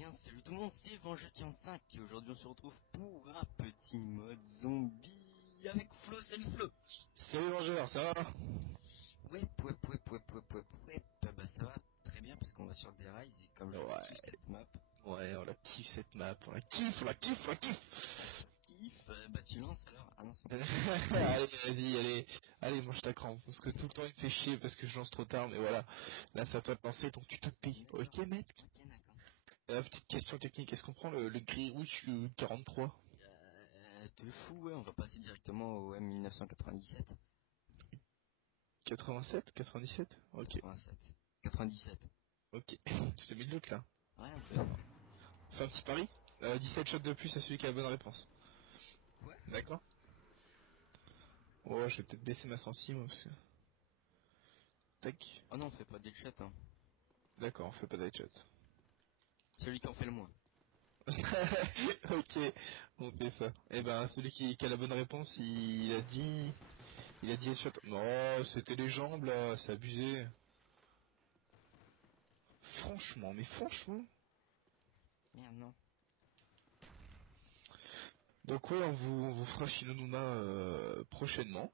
bien, salut tout le monde, c'est Vengeur45 et aujourd'hui on se retrouve pour un petit mode zombie avec Flo, salut Flo. Salut Vengeur, ça va? Ouais, bah ça va très bien parce qu'on va sur des rails et comme je Ouais, kiffe cette map. ouais, on la kiffe cette map, on la kiffe. Bah tu lances alors? Ah non, c'est pas... Allez, vas-y, allez, mange ta crampe, parce que tout le temps il me fait chier parce que je lance trop tard, mais voilà, là ça doit te lancer, donc tu te payes, ok mec? Ok, d'accord. Petite question technique, est-ce qu'on prend le gris rouge 43? T'es fou, ouais, on va passer directement au M1997. 87? 97? Ok, 87. 97. ok, tu t'es mis le doute là. Ouais, un peu. Fais un petit pari, 17 shots de plus à celui qui a la bonne réponse. Quoi? D'accord? Oh, je vais peut-être baisser ma sensi moi, parce que... Tac. Oh non, on fait pas des shots, hein. D'accord, on fait pas d'headshot. Celui qui en fait le moins. Ok, on fait ça. Eh ben, celui qui a la bonne réponse, il a dit headshot. Non, c'était les jambes là, c'est abusé. Franchement, mais franchement. Merde, non. Donc ouais, on vous fera Shinonuma prochainement.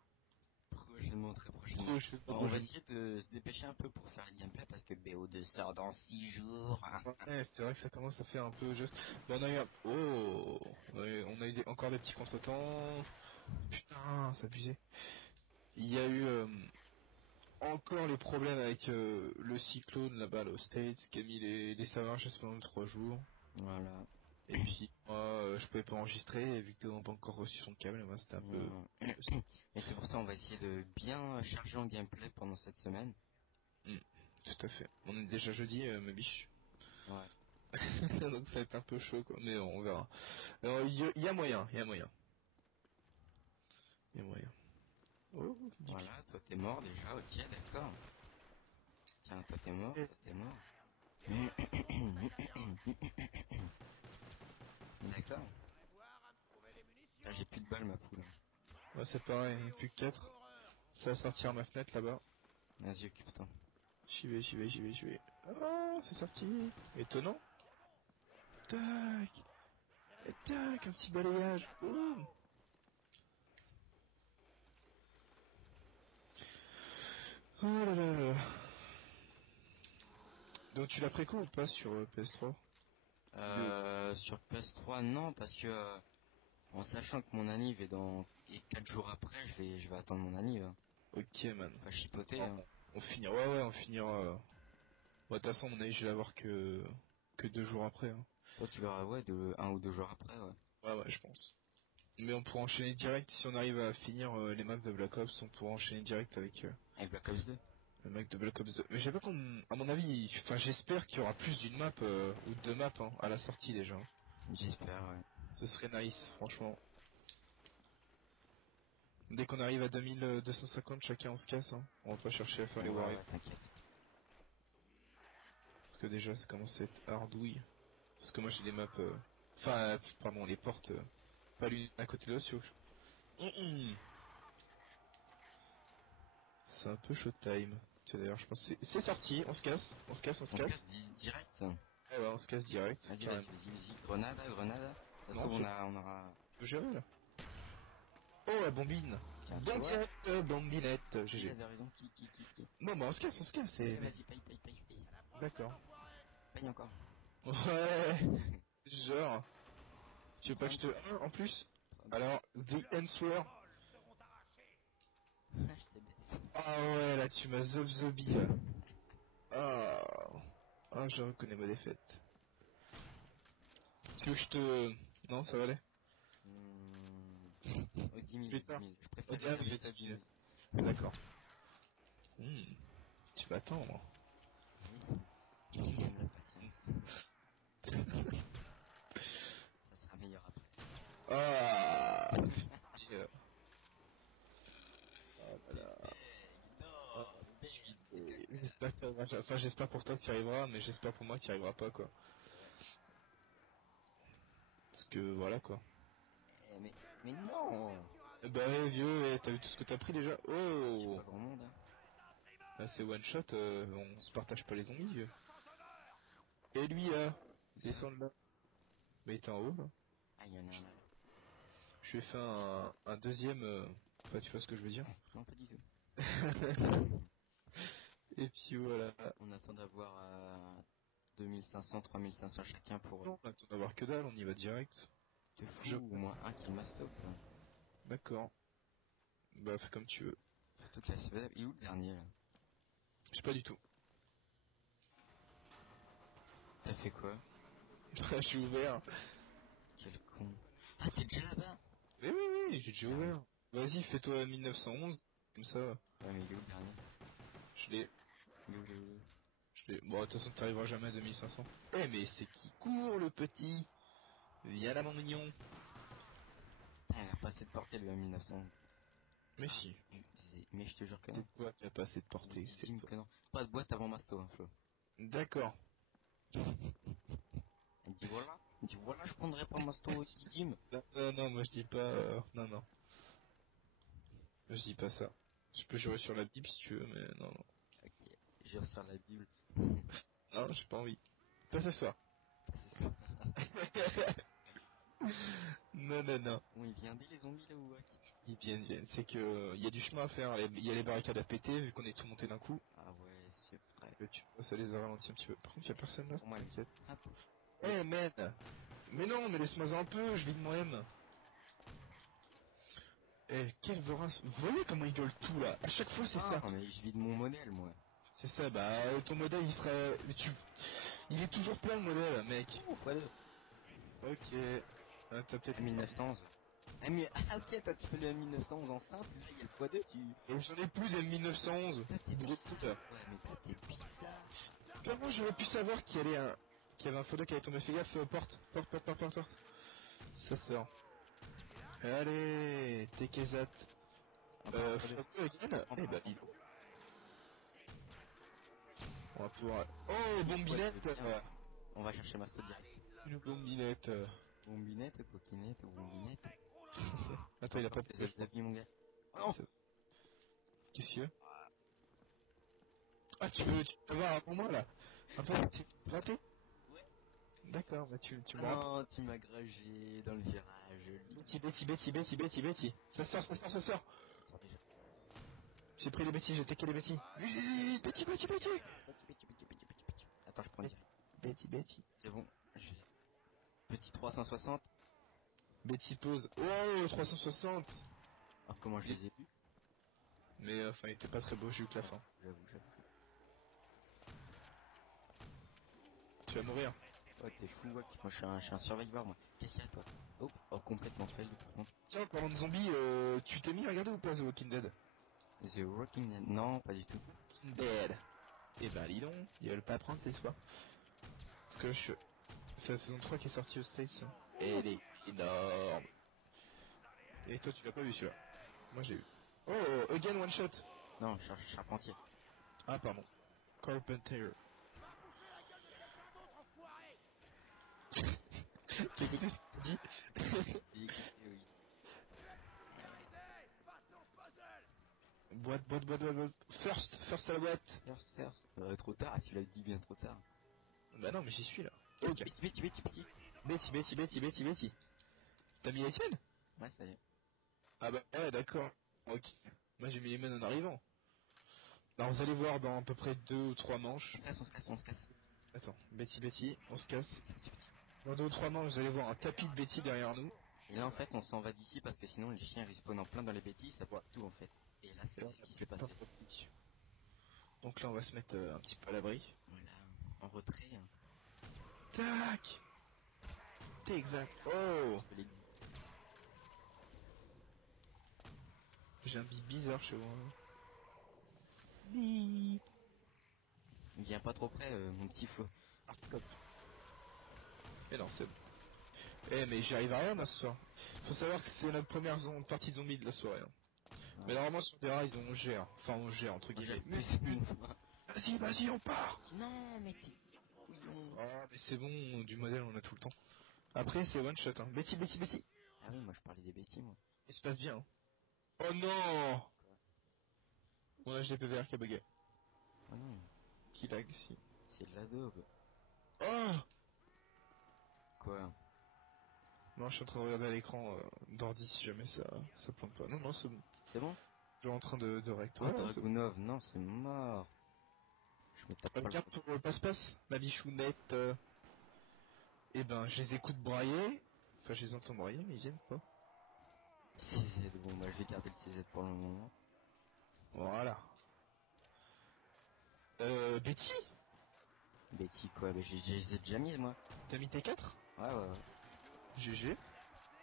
Prochainement, très prochainement. Prochainement, Bon, on va prochainement. essayer de se dépêcher un peu pour faire le gameplay parce que BO2 sort dans 6 jours. Ouais, c'est vrai que ça commence à faire un peu juste. Bon, on a eu un... Oh, ouais, on a eu encore des petits contretemps. Putain, c'est abusé. Il y a eu encore les problèmes avec le cyclone là-bas, là, aux States, qui a mis les serveurs juste pendant 3 jours. Voilà. Et puis moi, je pouvais pas enregistrer, et vu que t'as pas encore reçu son câble, moi c'était un peu... Mais c'est pour ça on va essayer de bien charger en gameplay pendant cette semaine. Tout à fait. On est déjà jeudi, ma biche. Ouais. Donc ça va être un peu chaud, quoi. Mais on verra. Alors, il y a moyen, il y a moyen. Il y a moyen. Oh, du pied. Voilà, toi t'es mort déjà, ok, d'accord. Tiens, toi t'es mort, toi t'es mort. D'accord. Ah, j'ai plus de balles ma poule. Ouais, c'est pareil, plus que 4. Ça va sortir ma fenêtre là-bas. Vas-y, occupe-toi. J'y vais. Oh, c'est sorti. Étonnant. Tac. Et tac, un petit balayage. Boum. Oh là là là. Donc tu l'as préco ou pas sur PS3? Sur PS3 non parce que en sachant que mon anniv est dans et 4 jours après, je vais attendre mon anniv. Hein. Ok man. Pas chipoter. Oh, Hein. on finira, ouais, on finira. Ouais, de toute façon, à mon avis, je vais l'avoir que 2 jours après. Hein. Toi tu verras ouais de 1 ou 2 jours après ouais. Ouais, je pense. Mais on pourra enchaîner direct si on arrive à finir les maps de Black Ops. On pourra enchaîner direct avec Avec Black Ops 2. le mec de Black Ops 2. Mais j'ai pas qu'on, à mon avis, enfin j'espère qu'il y aura plus d'une map ou 2 maps hein, à la sortie déjà. J'espère ouais. Ce serait nice, franchement. Dès qu'on arrive à 2250, chacun on se casse. Hein. On va pas chercher à faire les warriors. Ouais, t'inquiète. Parce que déjà ça commence à être hardouille. Parce que moi j'ai des maps... pardon, les portes... pas l'une à côté de l'autre, sur... C'est un peu showtime. Tiens d'ailleurs, je pense que c'est sorti, on se casse. On se casse direct. Eh ouais, on se casse direct. Vas-y. Grenade. Ça se trouve on aura... Je peux gérer là. Oh la bombine. Tiens, tu vois. Bombinette, Qui GG. avait raison, qui. Non bah on se casse, Allez, et... vas-y, paye. D'accord. Paye encore. Ouais. Genre. Tu veux pas que je te... en plus. Alors, The Answer. Je t'ai baissé. Ah ouais, là tu m'as zobi là. Ah, je reconnais ma défaite. Tu veux que je te... Non, ça va aller. Au 10 000, Plus tard. Je préfère faire vite à 10 000. D'accord. Tu vas attendre. Oui. J'aime la patience. Ça sera meilleur après. Ah. Oh là là. Non, J'espère que ça va. Enfin, j'espère pour toi que tu y arriveras, mais j'espère pour moi que tu y arriveras pas, quoi. Parce que voilà, quoi. Mais non. Bah ouais, vieux, t'as vu tout ce que t'as pris déjà? Je suis Oh. pas grand monde. Hein. Là, c'est one shot, on se partage pas les zombies, vieux. Et lui, là. Descends de là. Mais t'es en haut là. Ah, il y en a un là. Je lui ai fait un deuxième... Enfin, tu vois ce que je veux dire. Non, pas du tout. Et puis voilà. On attend d'avoir 2500, 3500 chacun pour Non, on attend d'avoir que dalle, on y va direct. deux fous Je... ou moins un qui mastoc. D'accord. Bah, fais comme tu veux. Surtout que là, c'est faisable. Et où le dernier là? Je sais pas du tout. T'as fait quoi? Je suis ouvert. Quel con. Ah, t'es déjà là-bas? Mais oui, j'ai déjà Sérieux? ouvert. Vas-y, fais-toi 1911. Comme ça, Ouais, mais il est où le dernier? je l'ai... Il est où, il est où? Bon, de toute façon, t'arriveras jamais à 2500. Eh, mais c'est qui court, le petit? Viens là, mon mignon. Putain, il a pas assez de portée le 1911. Mais si. Mais je te jure que non. C'est toi qui a pas assez de portée, c'est Dis-moi toi. que non. Pas de boîte avant Masto, hein, Flo. D'accord. Elle dit voilà. Elle dit voilà, je prendrai pas Masto aussi, Jim. Non, moi je dis pas... Non. Je dis pas ça. Je peux jurer sur la Bible si tu veux, mais non. Ok, je ressors la Bible. Non, j'ai pas envie. Pas ce soir. C'est ça. Non. Bon, il vient des les zombies là ou à qui? Ils viennent. C'est que il y a du chemin à faire. Il y a les barricades à péter vu qu'on est tout monté d'un coup. Ah ouais, c'est vrai. Tu vois, ça les a ralentis un petit peu. Par contre, il y a personne là. Pour moi, T'inquiète. hop. Eh, man. Mais non, mais laisse-moi un peu. Je vis de moi-même. Eh, quel vorace. Vous voyez comment ils gueulent tout là. À chaque fois, c'est ça. Ah, mais je vis de mon modèle, moi. C'est ça. Bah, ton modèle, il serait. Il est toujours plein le modèle, mec. Oh, voilà. Ok. Ah, t'as peut-être 1911. Ah, mais, ah, ok, toi tu fais le 1911 en simple, là il y a le x2, J'en ai plus des 1911. Toi t'es Gros bizarre. putain. Ouais, mais toi t'es bizarre. Comment j'aurais pu savoir qu'il y avait un photo qui allait tomber? Fais gaffe, porte. Ça sort. Allez, t'es Kezat. Again. Eh bah, on va pouvoir... Oh, bombinette. On va chercher Masto direct. Une bombinette. Bombinette, coquinette, bombinette. Attends, il a pas de Les œufs de vie, mon gars. Oh non. Qu'est-ce qu'il y a? Ah, tu veux avoir un pour moi, là? Un peu, tu raté? Ouais. D'accord, bah tu me Ah rappelles. non, tu m'as gragé dans le virage. Betty. Ça sort. Ça sort déjà. J'ai pris les Betty, j'ai taqué les Betty. Vite, Betty. Attends, je prends direct. Betty. C'est bon. Petit 360. Betty pose. Oh, 360. Alors comment je les ai vus? Mais enfin, il était pas très beau, j'ai eu que la fin. J'avoue. Tu vas mourir. Ouais, t'es fou, ouais. Moi, je suis un survivor, moi. Qu'est-ce qu'il y a, toi? Oh, complètement fail, par contre. Tiens, en parlant de zombies, tu t'es mis à regarder ou pas The Walking Dead? The Walking Dead. Non, pas du tout. Dead. Eh ben, dis donc, ils veulent pas prendre ces soirs. Parce que c'est la saison 3 qui est sortie aux States. Elle est énorme. Et toi, tu l'as pas vu celui-là? Moi, j'ai vu. Oh, again one shot. Non, charpentier. Ah, pardon. Carpenter. T'as écouté ce qu'il dit? J'ai écouté, oui. Boîte. First à la boîte. First. Trop tard, tu l'as dit bien trop tard. Bah non, mais j'y suis là. Petit. Betty. T'as mis Etienne? Ouais, ça y est. Ah bah ouais, d'accord. Ok. Moi j'ai mis les mains en arrivant. Alors vous allez voir dans à peu près 2 ou 3 manches. On se casse. Attends, Betty, on se casse. Petit. Dans 2 ou 3 manches, vous allez voir un tapis de Betty derrière nous. Et là, en fait, on s'en va d'ici parce que sinon, les chiens respawnent en plein dans les bêtises, ça voit tout, en fait. Et là, c'est ce qui s'est passé. Donc là on va se mettre un petit peu à l'abri. Voilà, en retrait. Hein. Tac. T'es exact. Oh, Je l'ai j'ai un bip bizarre chez moi. dit. Viens pas trop près, mon petit Flo. Hardscope. Mais non, c'est bon. Eh mais j'y arrive à rien moi ce soir. Faut savoir que c'est notre première partie de zombie de la soirée. Hein. Ah. Mais normalement sur des rails on gère. Enfin on gère entre guillemets. Mais une fois. Vas-y, on part. Non, mais t'es couillon. Ah mais c'est bon, du modèle on a tout le temps. Après c'est one shot hein. Betty. Ah oui, moi je parlais des bêtises, moi. Il se passe bien. Hein. Oh non. On a des PVR qui a bugué. Ah non, Qui lag ici. c'est de la daube. Oh. quoi? Non, je suis en train de regarder à l'écran d'ordi si jamais ça plante pas. Non, non, c'est bon. C'est bon? Je suis en train de rect. Oh, Ouais, c'est bon. Dragunov, non, c'est mort. Je me tape pas le Regarde pour le passe-passe, ma bichounette. Eh ben, je les écoute brailler. Enfin, je les entends brailler, mais ils viennent pas. CZ, bon, bah, je vais garder le CZ pour le moment. Voilà. Betty? Betty, quoi, bah, je les ai déjà mises, moi. T'as mis tes 4? Ouais, ouais, ouais. GG.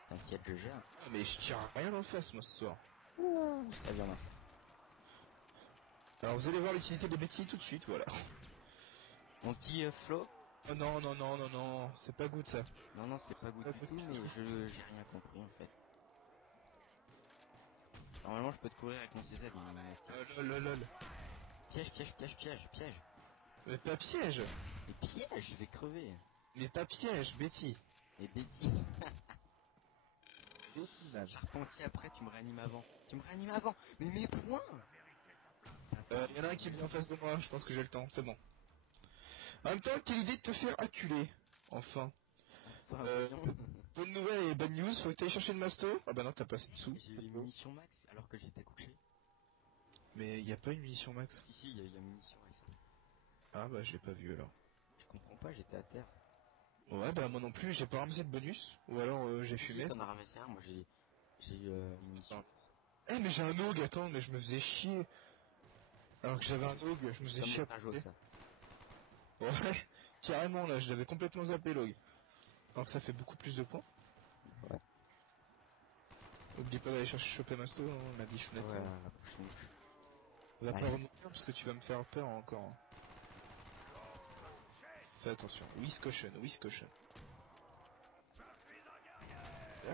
T'inquiète, je gère. Ah, mais je tire rien en face, moi, ce soir. Ouh, ça vient là. Alors, vous allez voir l'utilité de Betty tout de suite, voilà. Mon petit Flo? Oh non, non, non, non, non, c'est pas good, ça. Non, non, c'est pas good du tout, mais j'ai rien compris, en fait. Normalement, je peux te courir avec mon CZ, mais... Lol, lol, lol. Piège, piège, piège, piège, piège. Mais pas piège. Mais piège, je vais crever. Mais pas piège, Betty. Et Betty. Betty, là. Charpentier, après, tu me réanimes avant. Tu me réanimes avant. Mais mes points. Y en a un qui est bien en face de moi, je pense que j'ai le temps, c'est bon. En même temps, quelle idée de te faire acculer. Enfin. Enfin, voyons. Bonne nouvelle et bonne news, faut que t'ailles chercher le masto. Ah bah non, t'as pas assez de sous. J'ai eu les munitions max alors que j'étais couché. Mais y a pas une munition max. Si, si, il y a munitions avec ça. Ah bah je l'ai pas vu alors. Je comprends pas, j'étais à terre. Ouais bah moi non plus, j'ai pas ramassé de bonus. Ou alors j'ai Si, fumé. si, t'en as ramassé un, moi j'ai eu une munition. Eh mais j'ai un og, attends, mais je me faisais chier. Alors que j'avais un og, je me faisais Comme chier. un jour, ça. Ouais, carrément là, je l'avais complètement zappé l'og. Alors que ça fait beaucoup plus de points. Ouais. Oublie pas d'aller chercher choper masto, hein, ma bichounette. Ouais, hein. la prochaine. Va Allez. pas remonter parce que tu vas me faire peur encore. hein. Fais attention. Whiskoshen, Whiskoshen. Ah.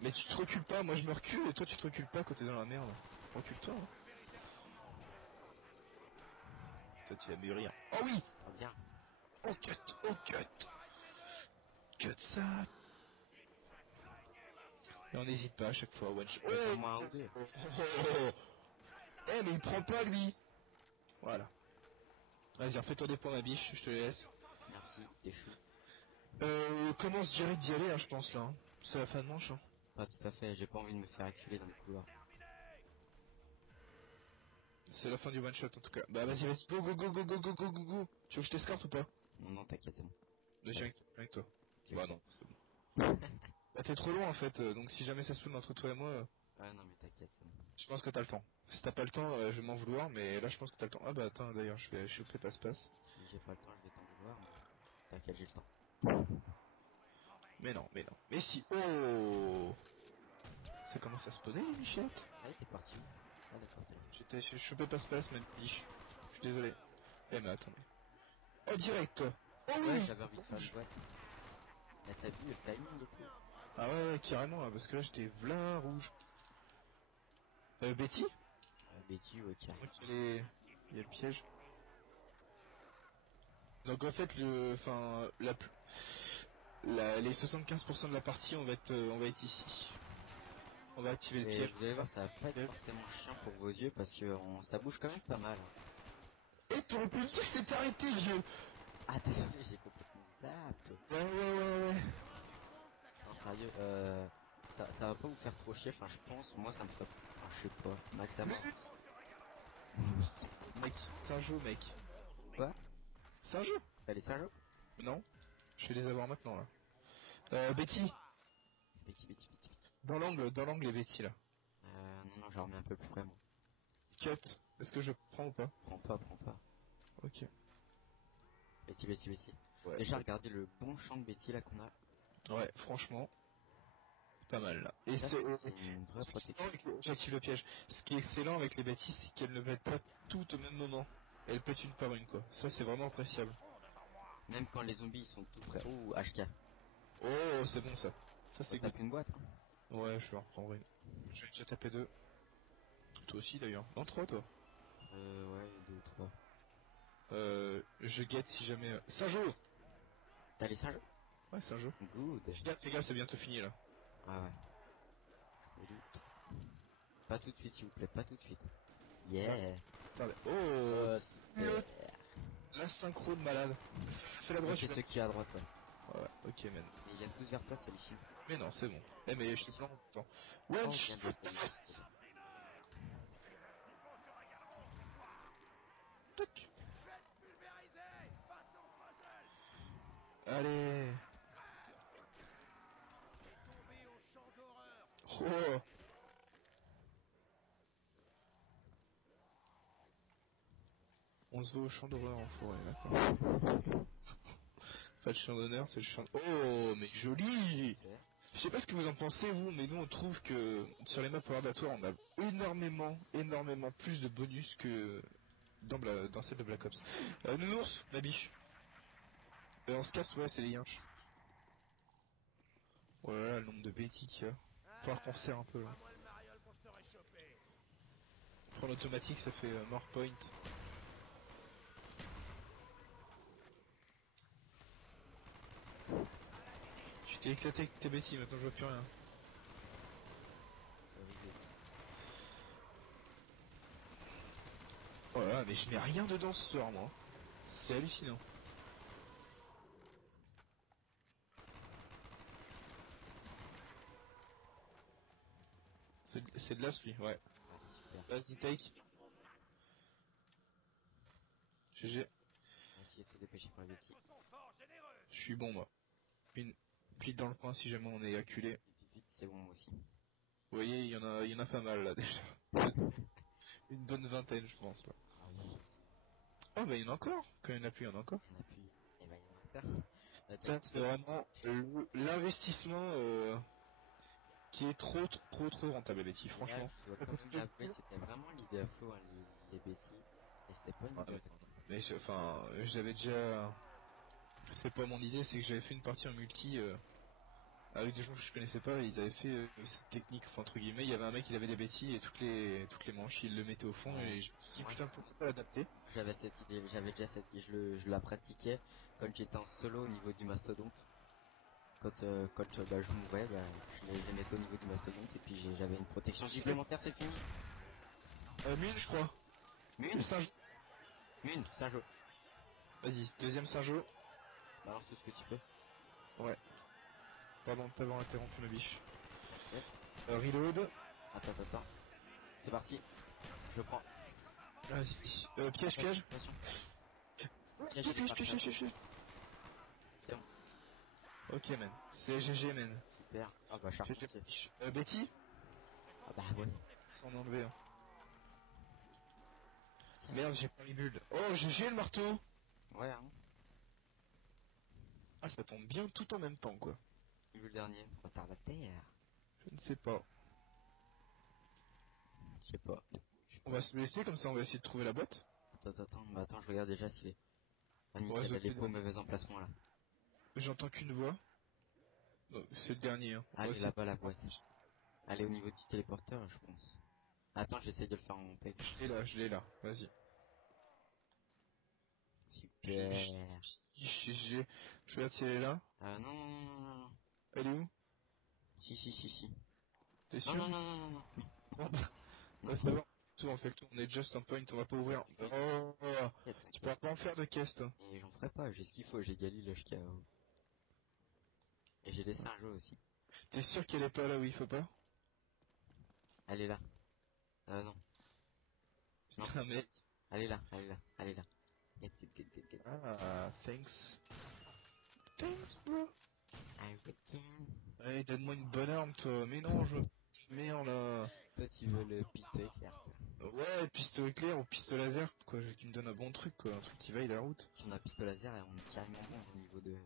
Mais tu te recules pas, moi je me recule et toi tu te recules pas quand t'es dans la merde. Recule-toi. hein. Toi tu vas mûrir. Oh oui. Reviens. Oh cut, oh cut. Cut ça. Et on n'hésite pas à chaque fois, one shot. Ouais, moi un ou deux. Eh mais il prend pas lui. Voilà. Vas-y, refais-toi des points ma biche, je te laisse. Merci, t'es chou. Commence direct d'y aller, hein, je pense là. hein. C'est la fin de manche. Hein. Pas tout à fait, j'ai pas envie de me faire acculer dans le couloir. C'est la fin du one shot en tout cas. Bah vas-y, vas-y, go go go go go go go go go. Tu veux que je t'escorte ou pas? Non, non, t'inquiète, c'est bon. Vas-y avec toi. Ok, Bah ok. non, c'est bon. Bah t'es trop loin en fait, donc si jamais ça se tourne entre toi et moi, Ouais, non, mais t'inquiète, c'est bon. je pense que t'as le temps. Si t'as pas le temps, je vais m'en vouloir, mais là je pense que t'as le temps. Ah bah attends, d'ailleurs, je vais choper passe-passe. Si j'ai pas le temps, je vais t'en vouloir, mais t'inquiète, j'ai le temps. Mais non, mais non. Mais si, oh. Ça commence à spawner les bichettes. Allez, t'es parti où? Ah, d'accord, t'es là. J'ai chopé passe-passe, même biche. Je suis désolé. Eh mais attendez. Oh direct. Oh Ouais, oui. j'avais envie de faire une boîte. Là, t'as vu le timing et tout? Ah ouais, ouais, carrément, là, parce que là j'étais v'là rouge. Betty? Betty, ouais, carrément. Donc il y a le piège. Donc en fait enfin les 75% de la partie on va être ici. On va activer le Et piège. vous allez voir, ça va pas être forcément chiant pour vos yeux parce que ça bouge quand même pas mal. Et t'aurais pu le dire que c'est arrêté vieux. Ah, désolé, j'ai complètement zappé. Ouais. Non, sérieux, ça va pas vous faire trop chier, enfin, je pense, moi ça me ferait. Enfin, je sais pas, max à mort. Mec, c'est un jeu mec. Quoi? C'est un jeu. T'as les salauds? Non. Je vais les avoir maintenant là. Betty. Betty. Dans l'angle les Betty là. Non, j'en remets un peu plus près, moi. Cut. Est-ce que je prends ou pas? Prends pas. Ok. Betty. Ouais. Déjà, regardez le bon champ de Betty là qu'on a. Ouais, franchement. Pas mal là. Et Ça, c'est une vraie protection. j'active le piège. Ce qui est excellent avec les bêtises, c'est qu'elles ne pètent pas toutes au même moment. Elles pètent une par une quoi. Ça c'est vraiment appréciable. Même quand les zombies ils sont tout près. Oh, HK. Oh c'est bon ça. Ça c'est T'as good. une boîte, hein. Ouais je vais en reprendre une. Je vais déjà taper deux. Toi aussi d'ailleurs. Non trois toi. Ouais, 2 ou 3. Je guette si jamais. C'est un jeu. T'as les salauds? Ouais c'est un jeu. Good. Fais gaffe c'est bientôt fini là. Ah ouais. Et loot. Pas tout de suite, s'il vous plaît, pas tout de suite. Yeah. Attendez. Oh super. la synchro de malade. fais la droite, c'est ceux qui est à droite, ouais. Ouais, ok, man. Et ils viennent tous vers toi, c'est ici. Mais non, c'est bon. Eh, mais je suis blanc. Attends. Oh, One on shot. vient de payer. Toc. Allez. Oh. On se va au champ d'horreur en forêt, d'accord. Pas le champ d'honneur, c'est le champ... Oh, mais joli. Je sais pas ce que vous en pensez, vous, mais nous on trouve que sur les maps Power Datoire, on a énormément plus de bonus que dans celle de Black Ops. Nounours, ma biche. On se casse, ouais, c'est les yinches. Oh là là, le nombre de bêtises qu'il y a. Faut falloir qu'on serre un peu là. Prendre automatique, ça fait more point. Tu t'es éclaté avec tes bêtises, maintenant je vois plus rien. Oh là là, mais je mets rien dedans ce soir, moi. C'est hallucinant. C'est de l'as, lui, ouais. Vas-y, take. GG. On va essayer de se dépêcher pour les bêtises. Je suis bon, moi. Une pile dans le coin si jamais on est acculé. Vite, c'est bon moi aussi. Vous voyez, il y en a pas mal là déjà. Une bonne vingtaine, je pense là. Ah oui. Oh bah il y en a encore. Quand il y en a plus, il y en a encore. Il n'y en a plus. Et bah il y en a encore. Ça c'est vraiment l'investissement qui est trop rentable, Betty, franchement. Je dois quand même l'avouer, c'était vraiment l'idée à faux, hein, les bêtises. Et c'était pas une Ah, idée à mais enfin, j'avais déjà... C'est pas mon idée, c'est que j'avais fait une partie en multi avec des gens que je connaissais pas et ils avaient fait cette technique, enfin, entre guillemets, il y avait un mec, il avait des bêtises et toutes les manches, il le mettait au fond et je me suis dit Moi, putain, pourquoi pas l'adapter. j'avais cette idée, j'avais déjà cette idée, je la pratiquais quand j'étais en solo au niveau du mastodonte. Quand je mourais, bah, je les mettais au niveau du mastodonte et puis j'avais une protection supplémentaire, c'est fini. Mune, je crois. Mune, Singe. Mune, Saint-Jo. Vas-y, deuxième Singe. Balance tout ce que tu peux. Ouais. Pardon de t'avoir interrompu ma biche. T'inquiète. Reload. Attends. C'est parti. Je prends. Vas-y. Piège. Attention. Piège. C'est bon. Ok, man. C'est GG, man. Super. Ah bah charpentier. Betty. Ah bah ouais. Sans enlever. Hein. Tiens. Merde, j'ai pas rebuild. Oh, GG le marteau. Ouais, hein. Ah, ça tombe bien tout en même temps, quoi. Il veut le dernier. Retardataire. Je ne sais pas. Je sais pas. On va se laisser, comme ça on va essayer de trouver la boîte. Attends, je regarde déjà s'il est... Ah nickel, Ouais, elle est pas au mauvais emplacement là. J'entends qu'une voix. Oh, c'est le dernier, hein. Ah, elle Ouais, est là-bas la boîte. Elle est au niveau du téléporteur, je pense. Attends, j'essaie de le faire en paix. Je l'ai là. Vas-y. Super. Je regarde si elle est là. Ah non. Elle est où? Si. T'es sûr? Non. Bon, bah, on va savoir. Tout en fait, on est just on point, on va pas ouvrir. Oh, tu pourras pas en faire de caisse, toi. Et j'en ferai pas, j'ai ce qu'il faut, j'ai Gali, le KO. Et j'ai laissé un jeu aussi. T'es sûr qu'elle est pas là où il faut pas? Elle est là. Non. Putain, mais... Elle est là. Get. Ah, thanks. Thanks, bro. I reckon. Allez, donne-moi une bonne arme, toi. Mais non, je... Merde, là. Toi, tu veux le pistolet éclair, toi. Ouais, pistolet éclair ou pistolet laser, quoi. Qui me donne un bon truc, quoi. Un truc qui vaille la route. Si on a pistolet laser, on est carrément bon au niveau de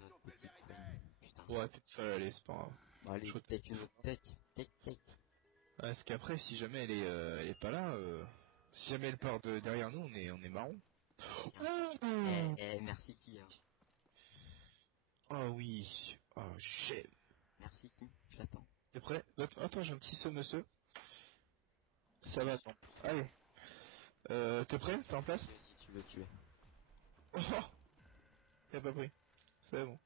notre petite... Putain. Ouais, allez, c'est pas grave. Bon, allez, take une autre tech. Take. Parce qu'après, si jamais elle est pas là, si jamais elle part de derrière nous, on est marron. Merci qui, hein. Oh oui. Oh, j'aime. Merci qui, je l'attends. T'es prêt? Attends, j'ai un petit monsieur. Ça va, attends. Allez. T'es prêt? T'es en place? Si tu veux tuer. Oh! Y'a pas pris. C'est bon.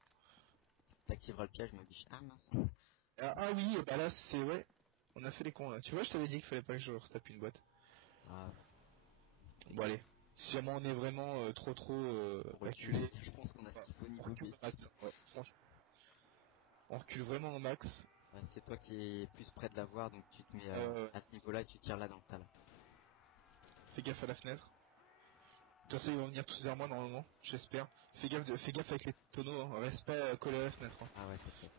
T'activeras le piège, ma biche. Ah mince. Ah oui, bah là, c'est... Ouais. On a fait les cons, là. Tu vois, je t'avais dit qu'il fallait pas que je retape une boîte. Ah. Bon, allez. Si jamais on est vraiment trop acculé, Je pense qu'on a ce qu'il faut on niveau recule au bêtise. max. Ouais, franchement. On recule vraiment au max. Ouais, c'est toi qui es plus près de l'avoir, donc tu te mets Euh, à ce niveau-là et tu tires là dans le tas là. Fais gaffe à la fenêtre. De toute façon, ils vont venir tous vers moi normalement, j'espère. Fais gaffe avec les tonneaux, hein. Reste pas collé à la fenêtre. Hein. Ah ouais, t'inquiète.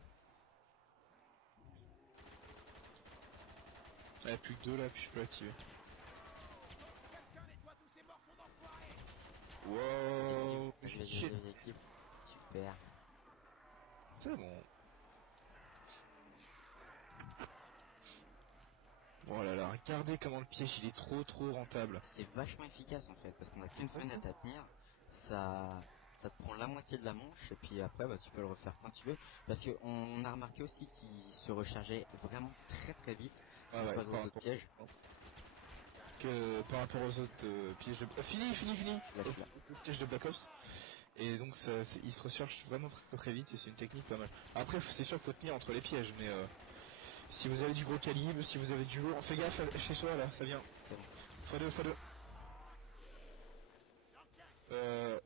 Il n'y a plus que deux là, puis je peux l'activer. Wow, Vas-y, shit. équipe. Super. C'est bon. Oh là là, regardez comment le piège il est trop rentable. C'est vachement efficace en fait, parce qu'on a qu'une fenêtre à tenir. Ça, ça te prend la moitié de la manche, et puis après, bah, tu peux le refaire quand tu veux. Parce qu'on a remarqué aussi qu'il se rechargeait vraiment très vite, Ah ouais, comparé aux autres pièges. par rapport aux autres pièges de... Ah, fini Je lâche là. Piège de Black Ops. Et donc il se recharge vraiment très vite et c'est une technique pas mal. Après c'est sûr qu'il faut tenir entre les pièges, mais si vous avez du gros calibre, si vous avez du lourd, fais gaffe chez soi là, ça vient. C'est bon. x2.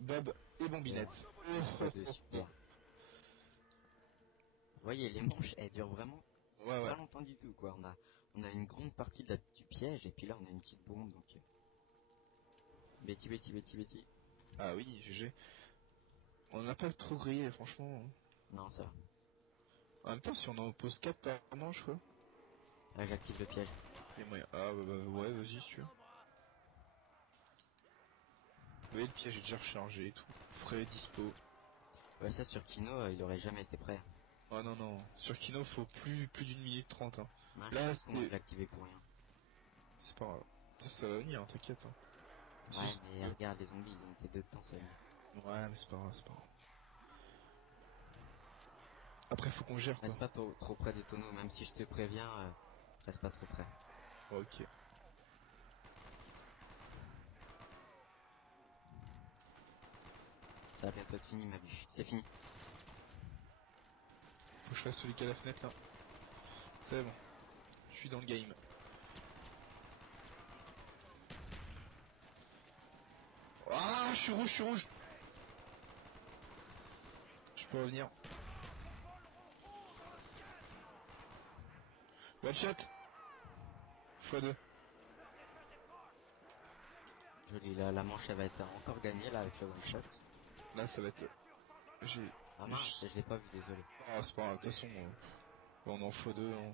Bob et Bombinette. Super. Vous voyez, les manches, elles durent vraiment Ouais. pas longtemps du tout, quoi. On a une grande partie du piège, et puis là, on a une petite bombe, donc... Betty. Ah oui, GG. On n'a pas trop grillé, franchement. Non, ça va. En même temps, si on en pose 4 par manche, quoi. Là, j'active le piège. Il y a moyen. Ah ouais, vas-y, si tu veux. Vous voyez, le piège est déjà rechargé et tout. Frais, dispo. Ouais, ça, sur Kino, il aurait jamais été prêt. Ah non. Sur Kino, faut plus d'une minute 30. Hein. Ouais, Là, je l'ai activé pour rien. c'est pas grave. Ça va venir, hein, t'inquiète. Hein. Ouais, mais regarde, les zombies, ils ont été deux temps seulement. Ouais, mais c'est pas grave. Après, faut qu'on gère, quoi. Reste pas trop près des tonneaux, même si je te préviens, reste pas trop près. Ok. Ça va bientôt être fini, ma biche. C'est fini. Faut que je fasse celui qui a la fenêtre, là. C'est bon. Je suis dans le game. Ah, je suis rouge. Je peux revenir. One shot. x2. Joli, là, la manche, elle va être encore gagnée, là, avec le one shot. Là, ça va être... J'ai... Ah mince, je l'ai pas vu, désolé. Ah, c'est pas grave, de toute façon, on est en x2. Hein.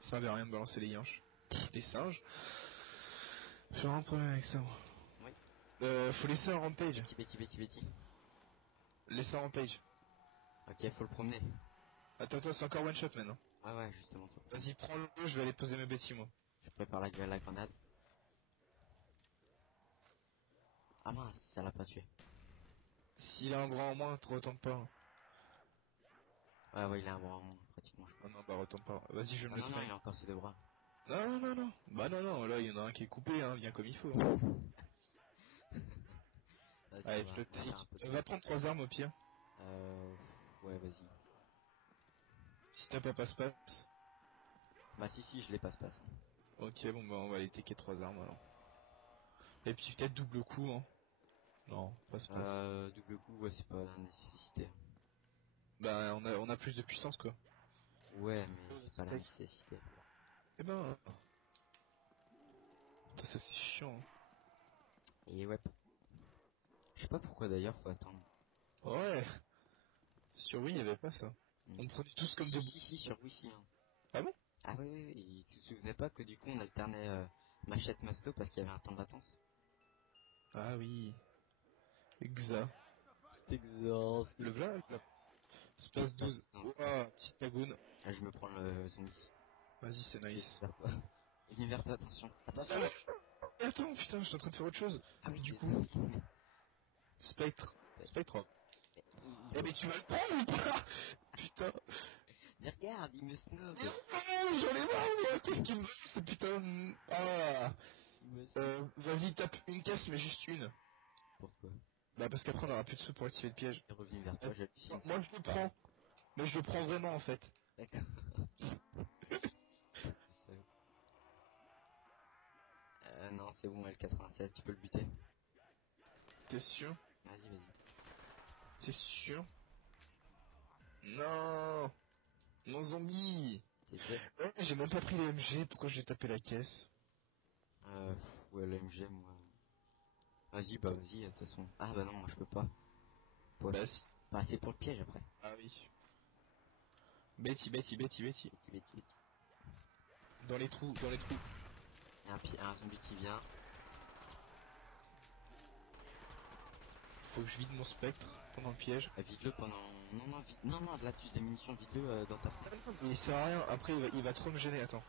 Ça servait à rien de balancer les yinches. Les singes. J'ai un problème avec ça, moi. Oui. Faut laisser un rampage. Betty. Laisser un rampage. Ok, faut le promener. Attends, c'est encore one shot maintenant. Ouais, justement, faut le promener. Vas-y, prends-le, je vais aller poser mes bêtis, moi. Je prépare la grenade. Ah mince, ça l'a pas tué. S'il a un bras en moins, te retente pas. Ouais, il a un bras en moins, pratiquement, je crois. Ah non, bah retente pas. Vas-y, je vais Ah me le non, traîner. il a encore ses deux bras. Non. Bah non, là, il y en a un qui est coupé, hein, bien comme il faut. Hein. Vas-y, Allez, on je va le faire take. un peu de... Va prendre 3 armes au pire. Ouais, vas-y. Si t'as pas passe-passe. Bah si, je les passe. Ok, bon bah on va aller taker 3 armes alors. Et puis peut-être double coup, hein. Non, passe-passe. Double coup, ouais, c'est pas la nécessité. Bah on a plus de puissance quoi. Ouais, mais c'est pas la nécessité. Eh ben... Putain, ça c'est chiant. Hein. Et ouais. Je sais pas pourquoi d'ailleurs, faut attendre. Ouais. Sur Wii, il y avait pas ça. On prenait tous comme des... Si, sur Wii, si. Hein. Ah bon? Ah oui, il se souvenait pas que du coup on alternait machette masto parce qu'il y avait un temps de latence. Ah oui. Exa. C'est exact. Le v'là avec la... Space 12. Ouah, petite cagoune. Là, je me prends le zombie. Vas-y, c'est nice. Univers, attention. Attention. Attends, putain, je suis en train de faire autre chose. Ah oui, Du coup, Spectre. Spectre. Eh mais tu vas le prendre ou pas? Putain. Mais regarde, il me snob. J'en ai marre, moi. Qu'est-ce qu'il me fait, ce putain? Ah. Il me snob. Vas-y, tape une caisse, mais juste une. Pourquoi? Bah parce qu'après on aura plus de sous pour activer le piège. Il est revenu vers toi, j'hallucine. Moi je le prends. Mais je le prends vraiment en fait. D'accord. Non, C'est bon, L96, tu peux le buter. T'es sûr? Vas-y, vas-y. C'est sûr? Non! Mon zombie! T'es fait. Ouais, j'ai même pas pris les MG, pourquoi j'ai tapé la caisse? Ouais, l'AMG, moi. Vas-y, bah vas-y, de toute façon. Ah bah non, moi je peux pas. Ouais, Bah si. bah c'est pour le piège après. Ah oui. Betty, Betty, Betty, Betty. Vite, vite, vite. Dans les trous, dans les trous. Il y a un zombie qui vient. Faut que je vide mon spectre pendant le piège. Vide-le pendant... Non, non, vite. Non, non, là tu as des munitions, vide-le dans ta fenêtre. Il sert à rien, après il va trop me gêner, attends.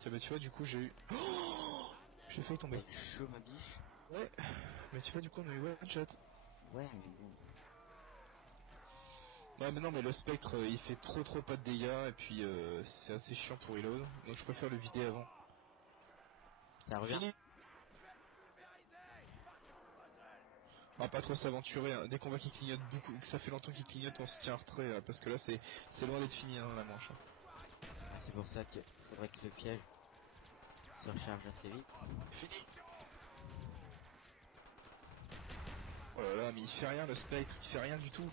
Tiens, bah tu vois, du coup j'ai eu... Oh, j'ai failli tomber. T'as eu chaud, ma biche. Ouais, mais tu vois, du coup on a eu one shot. Ouais, mais bon. Ouais, mais non, mais le spectre il fait trop pas de dégâts, et puis c'est assez chiant pour reload, donc je préfère le vider avant. Ça revient. Fini. On va pas trop s'aventurer, hein. Dès qu'on voit qu'il clignote beaucoup, que ça fait longtemps qu'il clignote, on se tient en retrait, parce que là c'est loin d'être fini, hein, la manche. Hein. Ah, c'est pour ça qu'il faudrait que le piège se recharge assez vite. Fini. Oh là là, mais il fait rien le spectre, il fait rien du tout.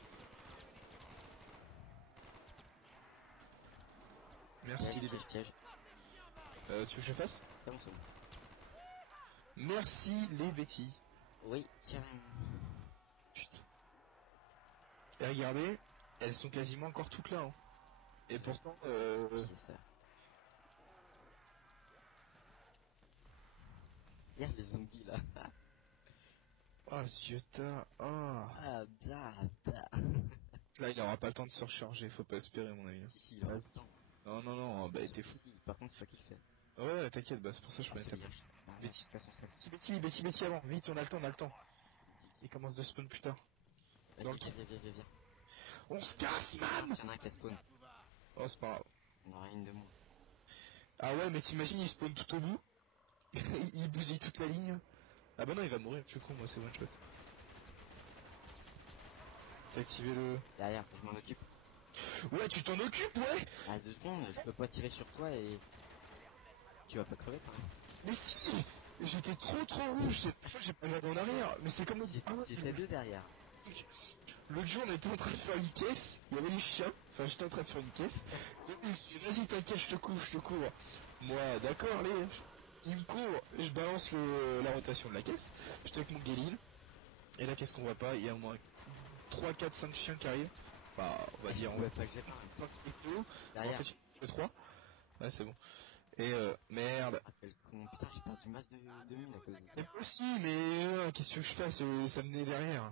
Merci Piège, les piège, piège. Tu veux que je fasse? C'est bon, c'est bon. Merci les Betty. Oui, tiens. Putain. Et regardez, elles sont quasiment encore toutes là. Hein. Et pourtant, C'est ça. Regarde les zombies là. oh Ziota, oh. Ah, da, da. Là il aura pas le temps de se recharger, faut pas espérer mon avis. Si, si, il aura le temps. Non, non, non, bah t'es fou. Si, par contre, c'est toi qui le fais. Ouais, t'inquiète, bah c'est pour ça que je Ah, peux c'est mettre bien. la Ah, Betty. de toute façon, ça se... Betty, Betty, Betty avant, vite, on a le temps, on a le temps. Il commence de spawn plus tard. Dans Vas-y, le viens, viens, viens, viens. On se casse, Il man. y en a un qui a spawn. Oh, c'est pas grave. On aura une de moins. Ah ouais, mais t'imagines, il spawn tout au bout. Il bousille toute la ligne. Ah bah non, il va mourir, je suis con, moi c'est one shot. T'as activé le... Derrière, je m'en occupe. Ouais, tu t'en occupes, ouais. Ah, 2 secondes, je peux pas tirer sur toi et... Tu vas pas crever quand même. Mais si. J'étais trop rouge, cette fois j'ai pas regardé en arrière. Mais c'est comme... C'était deux derrière. L'autre jour on était en train de faire une caisse, il y avait les chiens, enfin j'étais en train de faire une caisse. Vas-y t'inquiète, je te cours. Moi d'accord, allez, il me court, je balance la rotation de la caisse, j'étais avec mon guéline, et là qu'est-ce qu'on voit pas, il y a au moins 3, 4, 5 chiens qui arrivent. Enfin on va dire, on va pas que j'ai pas spectro, Derrière. en fait j'ai 3. Ouais c'est bon. Et merde. Ah, quel con. Putain, j'ai perdu masse de mine à cause de Mais ça. moi aussi, mais qu'est-ce que je fasse, ça venait derrière.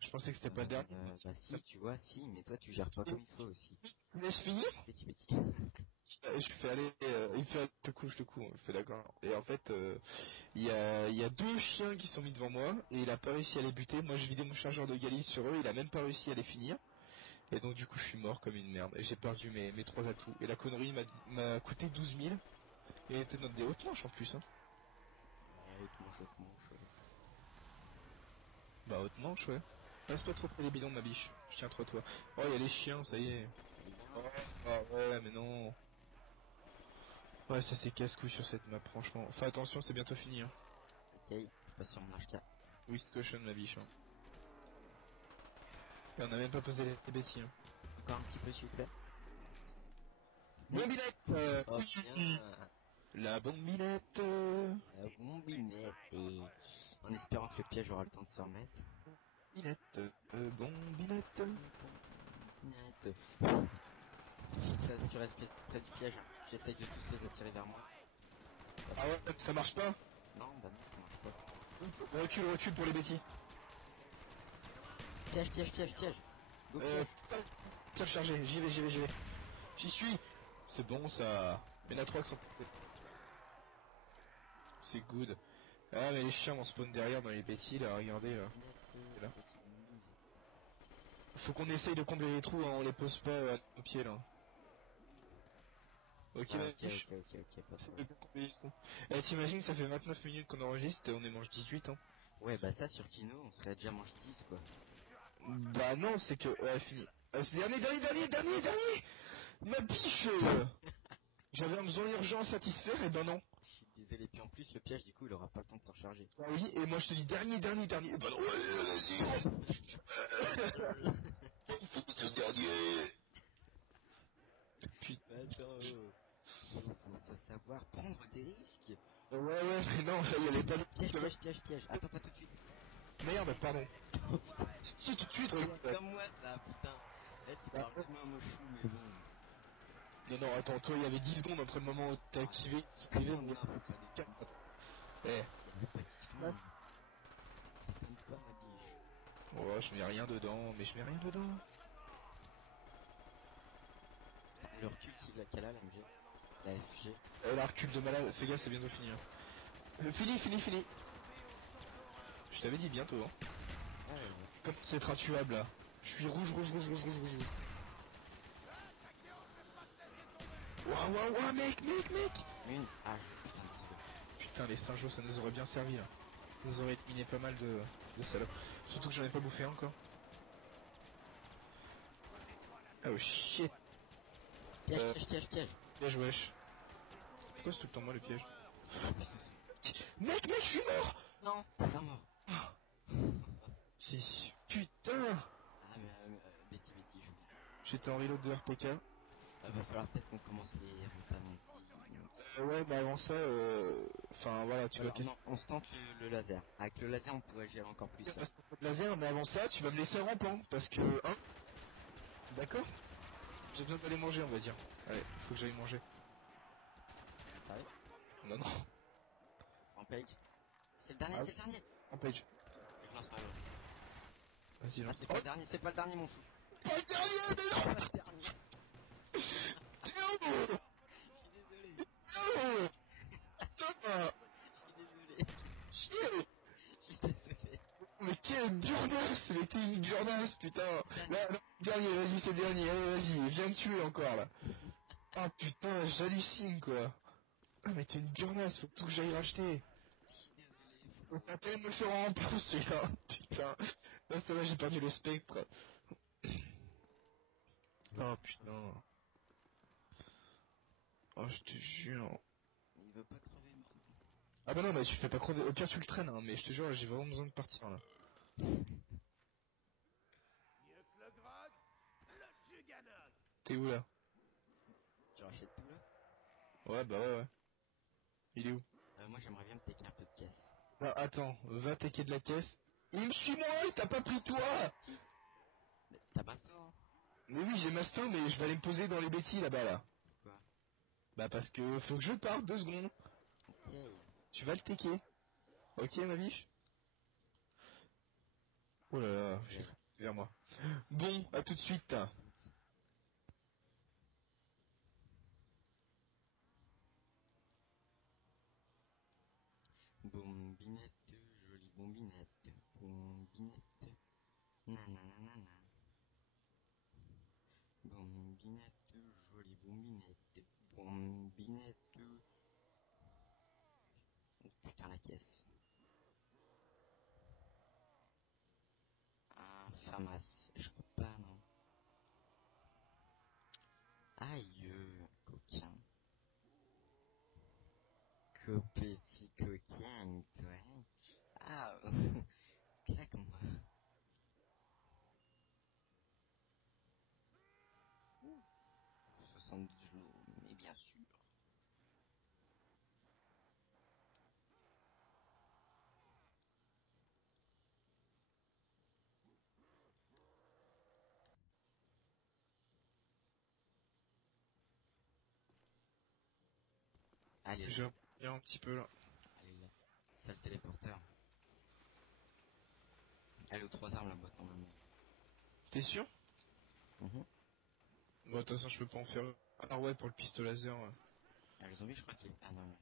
Je pensais que c'était pas le dernier. Bah si, tu vois, si, mais toi tu gères toi comme il faut aussi. Laisse finir. Petit, petit. Je fais aller, il fait je te couds, je fais d'accord. Et en fait, il y a 2 chiens qui sont mis devant moi, et il a pas réussi à les buter. Moi, je vidais mon chargeur de Galis sur eux, il a même pas réussi à les finir. Et donc, du coup, je suis mort comme une merde. Et j'ai perdu mes 3 atouts. Et la connerie m'a coûté 12 000. Et elle était notre des hautes manches en plus, hein. Allez, tout manche, tout manche. Bah, haute manche, ouais. Reste pas trop près des bidons, ma biche. Je tiens trop à toi. Oh, il y a les chiens, ça y est. Oh, ouais, mais non. Ouais, ça c'est casse-couille sur cette map, franchement. Fais attention, c'est bientôt fini, hein. Ok, je passe sur mon HK. Wiscushion, ma biche, hein. Et on a même pas posé les bêtises, hein. Encore un petit peu, s'il vous plaît. Bombinette Oh, bien. La bombinette La bombinette. Et en espérant que le piège aura le temps de se remettre. Bombinette, bombinette. Bombinette. Tu restes près du piège. J'essaye de tous les attirer vers moi. Ah ouais, ça marche pas. Non, bah non, ça marche pas. Recule pour les bêtises. Piège, piège, piège, piège. Go piège. Tire chargé, j'y vais. J'y suis. C'est bon ça. Il y en a 3 qui sont... C'est good. Ah mais les chiens vont spawn derrière dans les bêtises là, regardez là. Là. Faut qu'on essaye de combler les trous, hein, on les pose pas à nos pieds là. Ok, Ah, ma ok, biche. pas de C'est problème. de combler les trous. Eh, t'imagines, ça fait 29 minutes qu'on enregistre et on est manche 18, hein. Ouais, bah ça sur Kino, on serait déjà manche 10 quoi. Bah non, c'est que... Ouais, fini. C'est dernier. Ma biche. J'avais un besoin urgent à satisfaire, et ben non. Je suis désolé. Puis en plus, le piège, du coup, il aura pas le temps de se recharger. Ah oui, et moi je te dis dernier. Bah non, vas-y, c'est le dernier. Putain. Attends, faut savoir prendre des risques. Ouais, mais non, là, il y avait pas le Piège. Attends, pas tout de suite. Merde, pardon. Oh putain, Si, tout de suite, c'est comme moi ça, putain. Eh, tu parles comme un mochou, mais bon. Non, attends, toi, il y avait 10 secondes entre le moment où t'as activé, Non, non, faut pas déconner. Eh, Il y avait pas de seconde. Déconne pas, ma biche. oh, je mets rien dedans, mais je mets rien dedans. Le recul, qu'elle a, la MG. La FG. La recul de malade, fais gaffe, c'est bientôt fini. Fini. Je t'avais dit bientôt, hein. Ouais. Comme c'est être intuable, là. Je suis rouge. Waouh, mec. Une hache, putain, désolé. Putain, les singeaux, ça nous aurait bien servi, là. Ça nous aurait éliminé pas mal de salopes. Surtout que j'en ai pas bouffé encore. Oh shit. Piège. Piège, wesh. Pourquoi c'est tout le temps moi le piège? Mec, je suis mort. Non, t'es pas mort. Si. Putain. Ah, mais Betty, j'oublie. J'étais en reload de RPK. Va falloir peut-être qu'on commence les routes à monter. Ouais, mais avant ça, enfin voilà, tu vas... Non, on se tente le laser. Avec le laser, on pourrait gérer encore plus. Parce qu'on fait de laser, mais avant ça, tu vas me laisser rampant, parce que... Hein. D'accord. J'ai besoin d'aller manger, on va dire. Allez, faut que j'aille manger. Sérieux? Non. Rampage. C'est le dernier, Ah. c'est le dernier. Rampage. Je lance ma loge. Vas-y, Ah, lance. c'est pas le dernier, c'est pas le dernier, mon chou. Pas le dernier, mais C'est non. pas le dernier. Non. Je Putain. suis désolé. Je suis désolé. Mais quelle burnasse. Mais t'es une burnasse, putain. Là, dernier, vas-y, c'est le dernier. Allez, vas-y, viens me tuer encore, là. Ah putain, j'hallucine, quoi. Ah, mais t'es une burnasse, faut tout que j'aille racheter. Je suis désolé. On va quand même me faire en plus, celui-là. Putain. Là, ça va, j'ai perdu le spectre. Oh putain. Oh, je te jure. Il veut pas crever, merde. Ah bah non, mais tu fais pas crever. Au pire, tu le traînes, hein, mais je te jure, j'ai vraiment besoin de partir, là. T'es où, là? Tu rachètes tout là? Ouais, bah ouais. Il est où? Moi j'aimerais bien me taker un peu de caisse. Ah, attends, va taquer de la caisse. Il me suit moi, t'as pas pris toi. Mais t'as pas ça, hein? Mais oui, j'ai masto, mais je vais aller me poser dans les bêtis là-bas, là. Pourquoi? Bah parce que faut que je parte 2 secondes. Ok. Tu vas le taquer. Ok, ma biche? Oh là là, j'ai cru vers moi. Bon, à tout de suite. Bombinette, jolie bombinette. Bombinette. Nanana. Bombinette, jolie bombinette. Bombinette. Oh putain, la caisse. Ah, Famas. Je crois pas, non. Aïe, coquin. Que petit coquin, toi. Ah, claque-moi. 70 jours, mais bien sûr. Allez, Je reviens un petit peu là. allez là. Ça, le téléporteur. Elle est aux 3 armes, la boîte en main. T'es sûr? Mhm. Bon, de toute façon, je peux pas en faire. Ah ouais, pour le pistolet laser. Ouais. Ah, le zombie, je crois qu'il est... Ah non, non.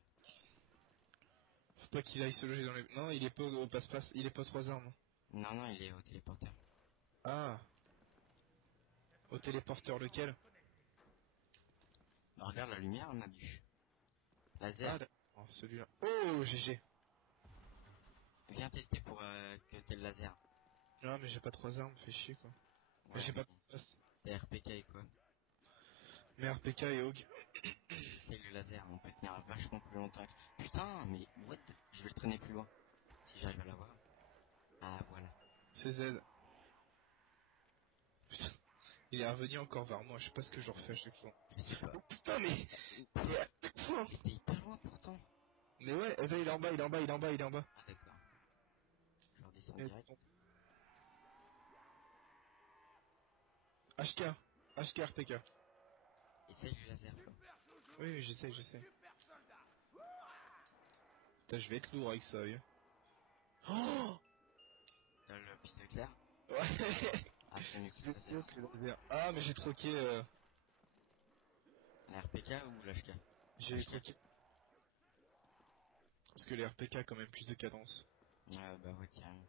Faut pas qu'il aille se loger dans les... Non, il est pas au passe-passe, il est pas 3 armes. Non, non, il est au téléporteur. Ah, au téléporteur lequel? Bah, regarde la lumière, ma biche. Ah Laser. d'accord, celui-là. Oh, GG. Viens tester pour que t'aies le laser. Non, mais j'ai pas 3 armes, fais chier quoi. Mais Ouais, j'ai mais pas de passe. t'es RPK et quoi? Mais RPK et Hog. C'est essaye le laser, on peut tenir vachement plus longtemps. Putain, mais what? Je vais le traîner plus loin. Si j'arrive à l'avoir. Ah, voilà. C'est Z. Putain. Il est revenu encore vers moi, je sais pas ce que je refais à chaque fois. Je sais pas. Oh putain, mais... C'est à chaque fois. T'es hyper loin pourtant. Mais ouais, là, il est en bas, il est en bas, il est en bas, il est en bas. Ah, d'accord. Je redescends Et direct. bon. HK. HK RPK. Essaye le laser, quoi. Oui, oui, j'essaie. Putain, je vais être lourd avec ça, vieux. Oh T'as le pistolet clair? ouais. Ah, c'est mieux que le laser. Ah, mais j'ai troqué, La RPK ou l'HK? j'ai HK. troqué. Parce que les RPK a quand même plus de cadence. Ah, bah ouais, carrément.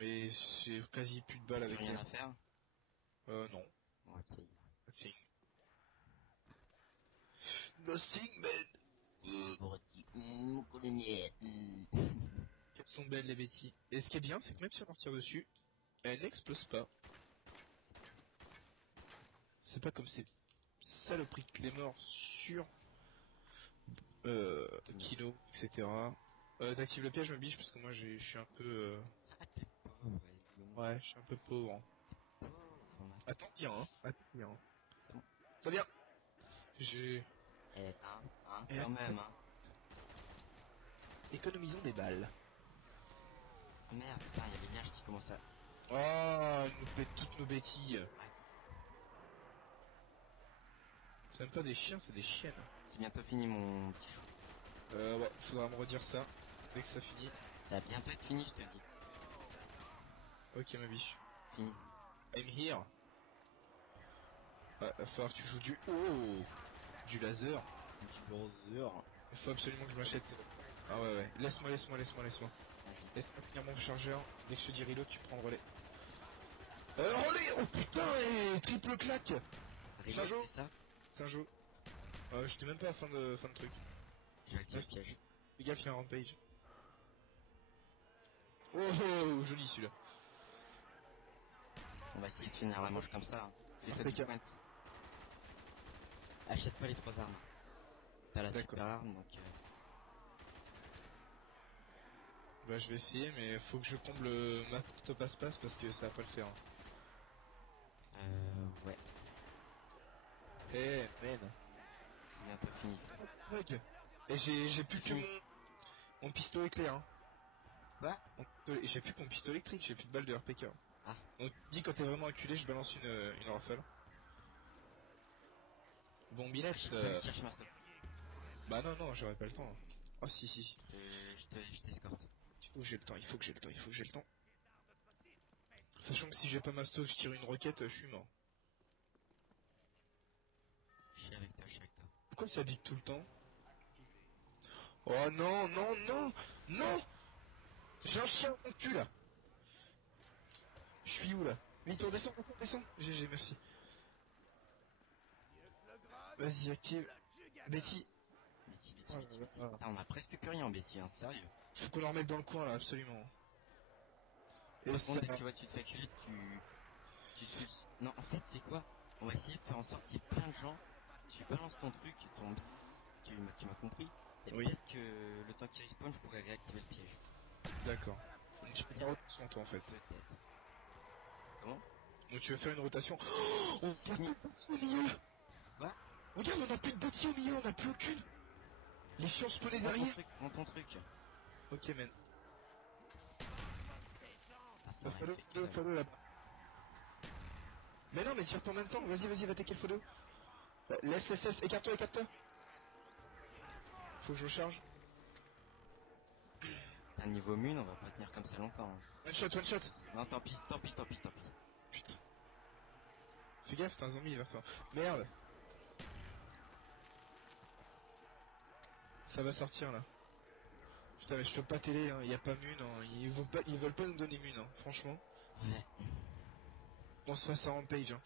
Mais j'ai quasi plus de balles Plus avec rien les... à faire? non. Ok. Nothing. Nothing, man. Qu'elles sont belles, les bêtises. Et ce qui est bien, c'est que même si on en tire dessus, elles n'explosent pas. C'est pas comme ces saloperies de clés morts sur Kilo, etc. T'actives le piège, ma biche, parce que moi je suis un peu... Ah, t'es pauvre, Edouard. Ouais, je suis un peu pauvre. Hein. Pauvre, on a- Attends bien, hein. Attends bien. Hein. C'est bon. Ça vient. J'ai... Et Quand même, hein. économisons des balles. Ah merde, putain, il y a les liages qui commencent à... Oh, il nous fait toutes nos bêtises. C'est même pas des chiens, c'est des chiennes. C'est bientôt fini, mon petit chou. Ouais, faudra me redire ça, dès que ça finit. Ça va bientôt être fini, je te dis. Ok, ma biche. Fini. I'm here. Ouais, va falloir que tu joues du... Oh, du laser. Du laser. Il faut absolument que je m'achète. Ah ouais. Laisse-moi. Vas-y. Laisse-moi finir mon chargeur. Dès que je te dis reload, tu prends le relais. Relais. Oh putain, et triple claque. Reload, Saint-Jo. c'est ça? C'est un jeu. J'étais même pas à fin de truc. J'ai activé le piège. Fais gaffe, il y a un rampage. Oh, joli celui-là. On va essayer de finir la manche comme ça. Hein. Fais ça Impeccable. du point. Achète pas les 3 armes. T'as la D'accord. super arme, donc... Bah je vais essayer, mais faut que je comble ma passe-passe parce que ça va pas le faire. Ouais. Eh, man. C'est bientôt fini. Ok. Et j'ai plus que mon pistolet éclair. Hein. Quoi? J'ai plus que mon pistolet électrique, j'ai plus de balles de RPK. Ah. Donc dis quand t'es vraiment acculé, je balance une rafale. Bon Binette, Cherche ma stop. bah non, j'aurais pas le temps. Hein. Oh si. Je t'escorte. Il faut que j'ai le temps. Sachant que si j'ai pas ma stock, je tire une roquette, je suis mort. Je suis avec toi. Pourquoi ça bite tout le temps? Oh non. J'ai un chien dans le cul là. Je suis où là? Vite, descend. GG, merci. Vas-y, active. Betty. Betty. Putain, on a presque plus rien en Betty, hein, sérieux. Faut qu'on la remette dans le coin là, absolument. Et Par contre, ça... dès que tu vois tu te fais culer, tu suis... Non, en fait, c'est quoi? On va essayer de faire en sorte qu'il y ait plein de gens. Tu balances ton truc, ton... Tu m'as compris? Et Oui. peut-être que le temps qu'il respawn, je pourrais réactiver le piège. D'accord. Donc tu peux faire une rotation toi en fait. Peut-être. Comment? Donc tu veux faire une rotation. Oh, on C'est fini. au milieu. Quoi? Regarde, on a plus de Betty au milieu, on a plus aucune. Les chiens se prenaient derrière. Prends ton truc. Ok, man. Ah, ça m'aurait fait que dalle. Follow là-bas. Mais non, mais tire-toi en même temps. Vas-y, va attaquer le follow. Laisse. Écarte-toi. Faut que je recharge. À niveau mune, on va pas tenir comme ça longtemps. Hein. One shot. Non, tant pis. Putain. Fais gaffe, t'as un zombie vers toi. Merde. Ça va sortir là. Putain, mais je peux pas t'aider, hein. Y a pas mune. Hein. Ils veulent pas nous donner mune, hein. Franchement. Ouais. On se fasse un rampage. Hein.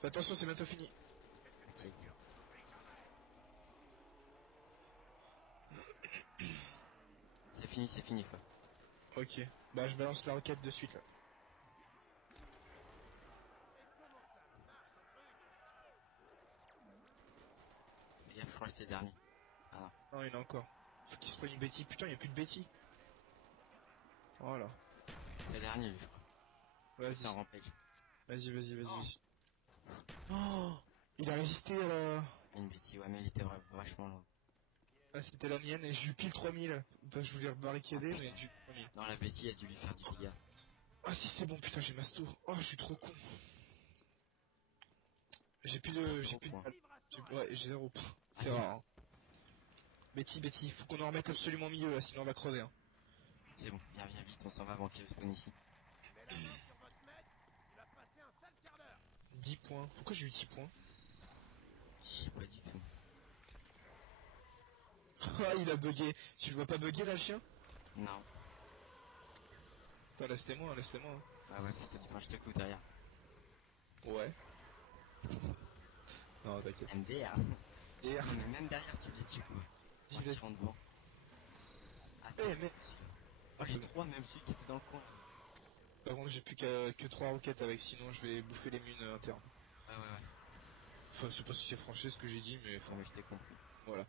Fais attention, c'est bientôt fini. C'est fini quoi. Ok. Bah je balance la roquette de suite là. Et je crois que c'est le dernier. Ah non. Non, il y en a encore. Faut qu'il se prenne une Betty. Putain, il y a plus de Betty. Voilà. C'est le dernier, lui, je crois. C'est un Vas-y. rampage. Vas-y. Oh, il a résisté à la... Une bêtise, ouais, mais il était vachement loin. Ah, c'était la mienne et j'ai eu pile 3000. Bah, je voulais barricader, mais j'ai eu 3000. Non, la bêtise a dû lui faire du dégât. Ah si, c'est bon, putain, j'ai Masto. Oh, je suis trop con. J'ai plus de... J'ai plus de... Point. Ouais, j'ai 0 points. C'est Ah, rare, hein. Betty, faut qu'on en remette absolument au milieu, là, sinon on va crever, hein. c'est bon, viens vite, on s'en va avant qu'il respawn ici. 10 points. Pourquoi j'ai eu 10 points? Je sais pas du tout. Ah, il a bugué. Tu le vois pas bugger, là, le chien? Non. Attends, laisse-les-moi, laisse-les-moi. Hein. Ah ouais, putain, du pain, je te coupe derrière. Ouais. Non, t'inquiète. MDR. Et... Non, mais même derrière, tu les tues, quoi. J'y Moi, vais. je rentre devant. Attends, Eh, mais... oh, j'ai 3, même celui qui était dans le coin. Par contre, j'ai plus que 3 roquettes avec, sinon je vais bouffer les mines internes. Ouais, ouais, ouais. Enfin, je sais pas si c'est franchi ce que j'ai dit, mais Non, enfin, mais je t'ai compris. voilà.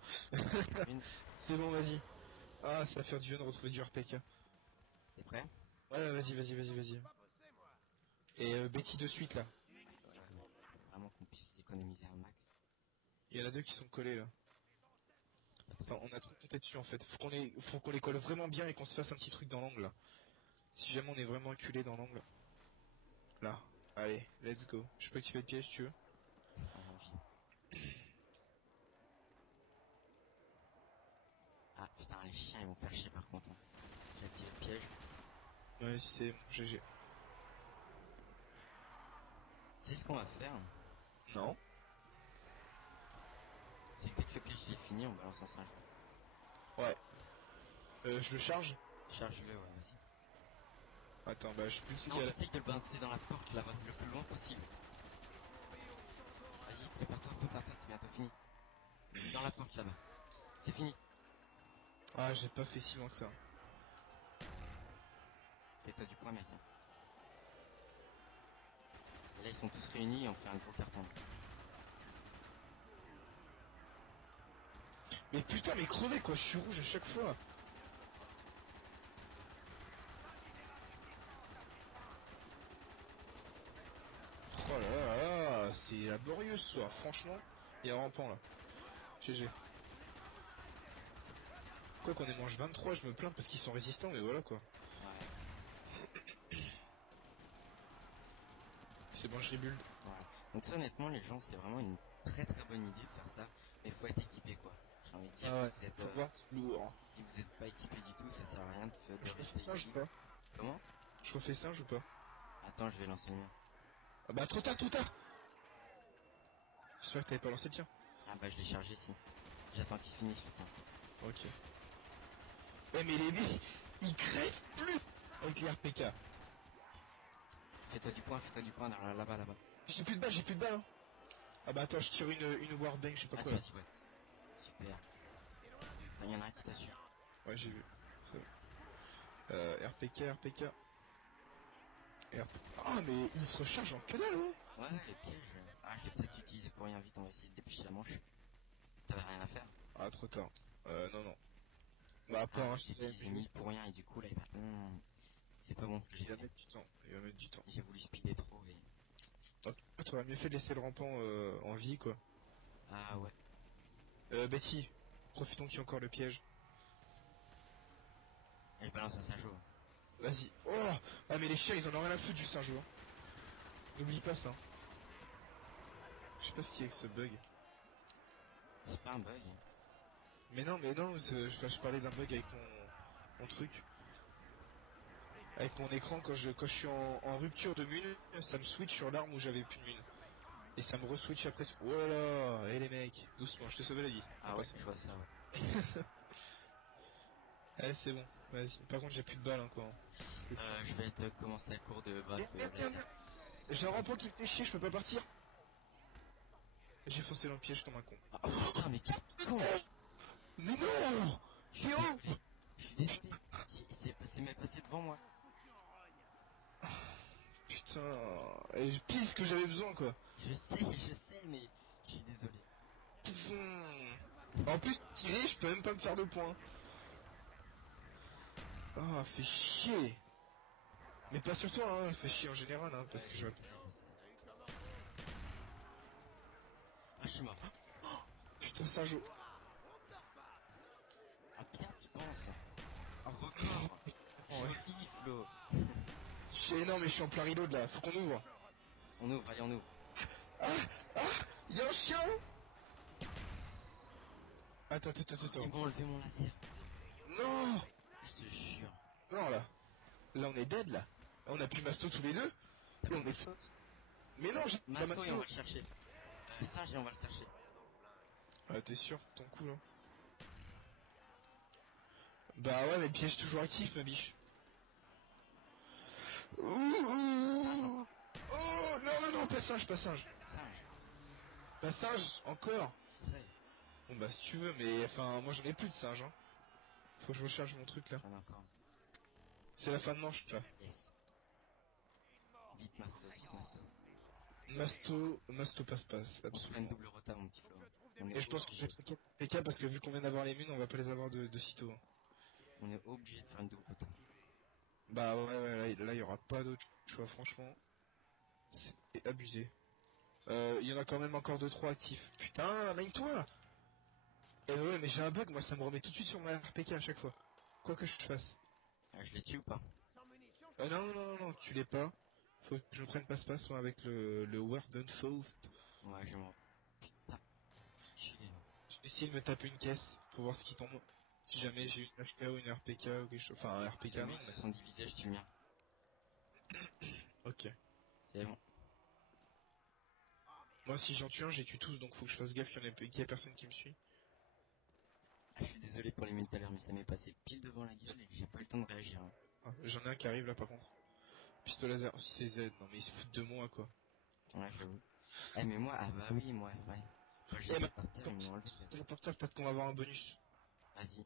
Une, C'est bon, vas-y. Ah, ça va faire du bien de retrouver du RPK. t'es prêt? Ouais, vas-y. Et Betty de suite, là. Vraiment qu'on puisse économiser un max. Il y en a 2 qui sont collés, là. Enfin, on a trop compté dessus, en fait. Faut qu'on les colle vraiment bien et qu'on se fasse un petit truc dans l'angle, là. Si jamais on est vraiment acculé dans l'angle. Là. Allez, let's go. Je peux activer le piège, si tu veux. Alors, ah putain, les chiens ils vont faire chier par contre. Hein. J'ai activé le piège. Ouais, si c'est bon, GG. C'est ce qu'on va faire. Non. C'est que dès que le piège il est fini, on balance un singe. Ouais. Je le charge. Charge-le, ouais, vas-y. Attends, bah je peux Non, le essaye de le balancer dans la porte là-bas, le plus loin possible. Vas-y, prépare-toi, c'est bientôt fini. Dans la porte là-bas. C'est fini. Ah, j'ai pas fait si loin que ça. Fais-toi du point, mec. Hein. Et là, ils sont tous réunis et on fait un gros carton. Mais putain, mais crevez quoi, je suis rouge à chaque fois. Oh là là, c'est laborieux ce soir, franchement. Il y a un rampant là. GG. Quoi qu'on ait mange 23, je me plains parce qu'ils sont résistants, mais voilà quoi. Ouais. C'est bon, je rebuild. Voilà. Donc ça, honnêtement, les gens, c'est vraiment une très très bonne idée de faire ça. Mais faut être équipé, quoi. J'ai envie de dire, Ah ouais, si vous êtes, faut voir, c'est lourd. si vous êtes pas équipé du tout, ça sert à rien de Je refais rester singe ici. ou pas? Comment? Je refais singe ou pas? Attends, je vais lancer le mien. Ah bah trop tard. J'espère que t'avais pas lancé le tien. Ah bah je l'ai chargé ici. J'attends qu'il se finisse le tien. Ok. Ouais mais les mecs, ils crèvent plus avec les RPK. Fais-toi du point là-bas. J'ai plus de balles, hein. Ah bah attends, je tire une warbang, je sais pas Ah, quoi si, là. vas-y, ouais. Super. Il y en a un qui t'assure. Ouais, j'ai vu. RPK. Ah mais il se recharge en que dalle, hein. Ouais, les pièges. Ah, je l'ai peut-être utilisé pour rien, vite, on va essayer de dépêcher la manche. T'avais rien à faire. Ah trop tard. Non. Bah à part Ah, un j'ai utilisé 1000 pour rien et du coup là il va... c'est pas bon ce que j'ai il va fait. mettre du temps. J'ai voulu speeder trop et... Ah, t'aurais mieux fait de laisser le rampant en vie quoi. Ah ouais. Betty, profitons qu'il y a encore le piège. Et je balance un sajo. Vas-y. Oh. Ah mais les chiens ils en ont rien à foutre du singe, hein. N'oublie pas ça. Je sais pas ce qu'il y a avec ce bug. C'est pas un bug. Mais non, je parlais d'un bug avec mon truc. Avec mon écran, quand je suis en rupture de mine, ça me switch sur l'arme où j'avais plus de mine. Et ça me re-switch après. Oh là là, les mecs, doucement, je te sauve la vie. Ah ouais, je vois ça, ouais. Allez, c'est bon, vas-y. Par contre, j'ai plus de balles encore. Je vais te commencer à court de base. Merde. J'ai un rampant qui me fait chier, je peux pas partir. J'ai foncé dans le piège comme un con. Ah, oh, putain, mais quel con! Mais non! J'ai haut! Je suis désolé. C'est même passé devant moi. Putain, et pile ce que j'avais besoin quoi. Je sais, mais je suis désolé. En plus, tirer, je peux même pas me faire de points. Ah, fait chier. Mais pas sur toi, hein, fait chier en général, hein, parce que je... Ah, je suis mort. Putain, ça joue. Ah, bien, tu penses. Un record. Ouais. Joli, Flo. Non, mais je suis en plein reload là, faut qu'on ouvre. On ouvre, allez, on ouvre. Ah, ah, y'a un chien. Attends. Ils m'ont enlevé mon laser. Non. Je te jure. Non, là. Là, on est dead, là. Là, on a plus Masto tous les deux. T'as Et on pas de est... chose. Mais non, j'ai pas Masto et on Masto. va le chercher. Singe et on va le chercher. Ah, t'es sûr, ton coup, là. Bah ouais, mais le piège toujours actif, ma biche. Ouh. Oh, non, pas singe. Singe. Pas singe, encore. Stray. Bon, bah, si tu veux, mais enfin, moi j'en ai plus de singe, hein. Faut que je recharge mon truc, là. J'en ai encore. C'est la fin de manche, là. Yes. Vite, Masto, vite, Masto. Masto passe, On se fait une absolument. double rota, mon petit Flo. On Et est je pense que je obligé. vais être PK parce que vu qu'on vient d'avoir les mines, on va pas les avoir de sitôt. Hein. On est obligé de faire une double rota. Bah ouais, là, il y aura pas d'autre choix, franchement. C'est abusé. Il y en a quand même encore 2-3 actifs. Putain, main-toi. Eh ouais, mais j'ai un bug, moi ça me remet tout de suite sur ma RPK à chaque fois. Quoi que je fasse. Je les tue ou pas? Non, tu l'es pas. Faut que je me prenne passe-passe moi avec le Warden Faust. Ouais, je m'en... Putain. Chillé. Je vais essayer de me taper une caisse pour voir ce qui tombe. Si jamais j'ai une HK ou une RPK ou quelque chose. Enfin, un RPK C'est non, bon, ils se mais... sont divisés, je tue le mien. Ok. C'est bon. Moi, si j'en tue un, j'ai tué tous, donc faut que je fasse gaffe qu'il y a personne qui me suit. Ah, je suis désolé pour les mines tout à l'heure, mais ça m'est passé pile devant la gueule et j'ai pas eu le temps de réagir. Hein. Ah, j'en ai un qui arrive là par contre. Pistolet laser, CZ, non mais ils se foutent de moi quoi. Ouais, j'avoue. Eh, mais moi, ah bah oui, moi, ouais. Quand Eh j'étais mais par terre, ton ils m'ont petit enlevé. téléporteur, peut-être qu'on va avoir un bonus. Vas-y,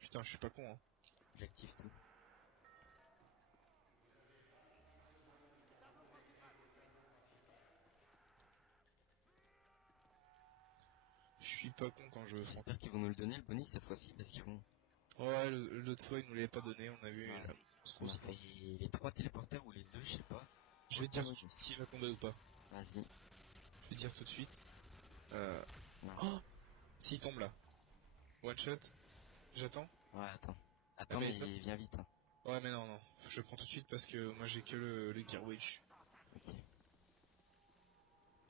Putain, je suis pas con hein. j'active tout. Je suis pas con quand je... J'espère qu'ils vont nous le donner, le bonus, cette fois-ci, parce qu'ils vont... Ouais, l'autre fois ils nous l'avaient pas donné, on a vu... Ouais. la- On a fait les 3 téléporteurs ou les 2, je sais pas. Je vais te dire Aucun si bonus. il va tomber ou pas. Vas-y. Je vais te dire tout de suite. Euh... Non. Oh, s'il tombe là. One shot. J'attends. Ouais, attends. Ah Attends, mais... mais viens vite. Hein. Ouais mais non. Je prends tout de suite parce que moi j'ai que le Gear Witch. Ok.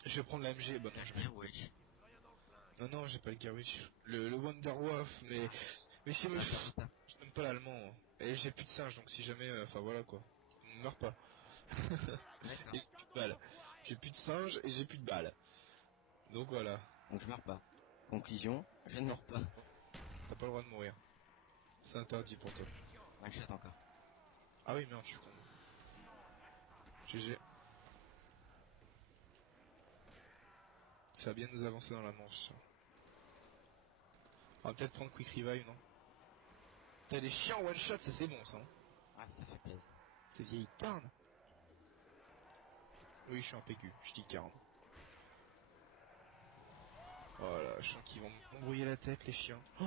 Je vais prendre la MG. Bah non, j'ai Dire wesh. Non, j'ai pas le Gear Witch. Le Wonder Wolf, mais je sais même... Attends, attends. Je n'aime pas l'allemand. Hein. Et j'ai plus de singe, donc si jamais... Enfin voilà quoi. On ne meurt pas. D'accord. Et j'ai plus de balles. J'ai plus de singe et j'ai plus de balles. Donc voilà. Donc je meurs pas. Conclusion, je ne meurs pas. T'as pas le droit de mourir. C'est interdit pour toi. One shot encore. Ah oui, merde, je suis con. GG. Ça va bien nous avancer dans la manche. Ça. On va peut-être prendre Quick Revive, non? T'as des chiens one shot, ça c'est bon ça. Hein. Ah, ça fait plaisir. C'est vieille carne. Oui, je suis un PQ, je dis carne. Voilà, je sens qu'ils vont m'embrouiller la tête, les chiens. Oh,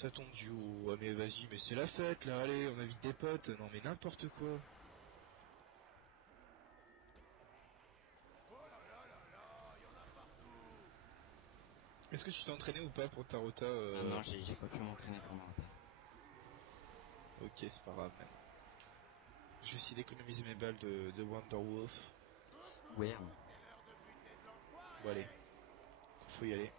ça tombe du haut. Ah, mais vas-y, mais c'est la fête, là, allez, on invite des potes. Non, mais n'importe quoi. Est-ce que tu t'es entraîné ou pas pour ta rota Ah non, j'ai pas pu m'entraîner pour ma rota. Ok, c'est pas grave, man. Je vais essayer d'économiser mes balles de Wonder Wolf. Ouais. Bon, allez. Faut y aller.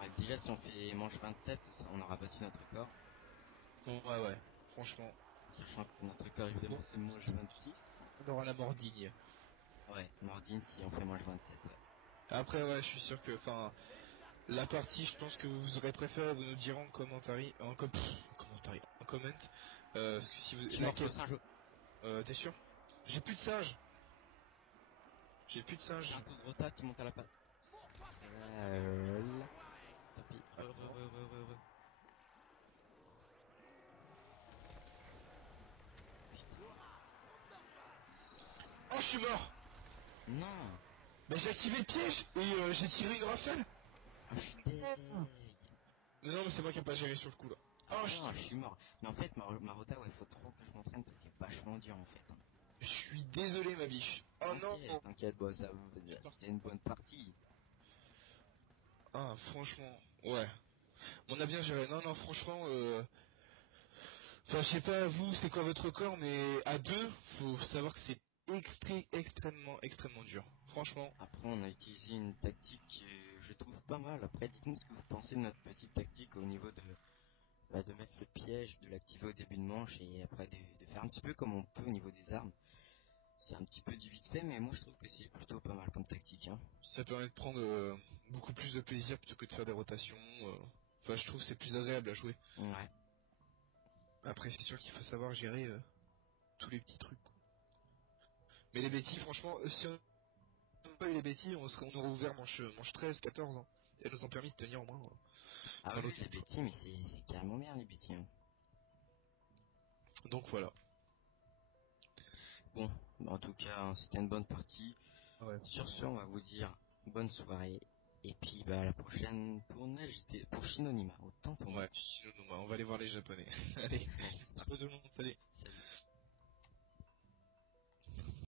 Ouais, déjà, si on fait manche 27, on aura battu notre record. Bon, ouais. Franchement, Sachant que notre record, évidemment, c'est manche 26. on aura la mordigne. Ouais, Mordine, si on fait manche 27, ouais. Après, ouais, je suis sûr que, enfin, la partie, je pense que vous aurez préféré, vous nous direz en commentaire, en comment, parce que si vous, Je suis mort laquelle, au singe. t'es sûr? J'ai plus de singe. J'ai plus de singe. Fais un tour de rota, tu montes à la patte. Tant pis. Re. Putain. Oh, je suis mort. Non. Bah j'ai activé le piège et j'ai tiré une rafale. Ah, je suis deg. Mais non mais c'est moi qui ai pas géré sur le coup là. Oh, Ah, je suis mort. Mais en fait, Maruta, ouais, faut trop que je m'entraîne parce qu'elle est vachement dure en fait, hein. je suis désolé ma biche. Oh non. T'inquiète, t'inquiète, bon, ça, Je suis c'était parti. une bonne partie. Ah franchement, ouais. On a bien géré. Non non franchement, enfin je sais pas vous c'est quoi votre record mais à deux, faut savoir que c'est extrêmement dur. Franchement. Après, on a utilisé une tactique qui est, je trouve pas mal. Après, dites-nous ce que vous pensez de notre petite tactique au niveau de mettre le piège, de l'activer au début de manche et après de faire un petit peu comme on peut au niveau des armes. C'est un petit peu du vite fait, mais moi je trouve que c'est plutôt pas mal comme tactique, hein. Ça permet de prendre beaucoup plus de plaisir plutôt que de faire des rotations. Enfin, je trouve que c'est plus agréable à jouer. Ouais. Après, c'est sûr qu'il faut savoir gérer tous les petits trucs, quoi. Mais les bêtises, franchement, si on n'avait pas eu les bêtises, on aurait ouvert manche 13, 14. Hein. Et elles nous ont permis de tenir au moins Ah dans oui, l'autre les manche, quoi. bêtises, mais c'est carrément bien les bêtises, hein. Donc voilà. Bon, en tout cas, hein, c'était une bonne partie. Ouais, Sur ce, on va vous dire bonne soirée. Et puis, bah, à la prochaine pour Shinonima. Autant pour moi. ouais, Shinonoma, on va aller voir les japonais. Allez, Allez, c'est ciao parti. tout le monde, salut. Salut.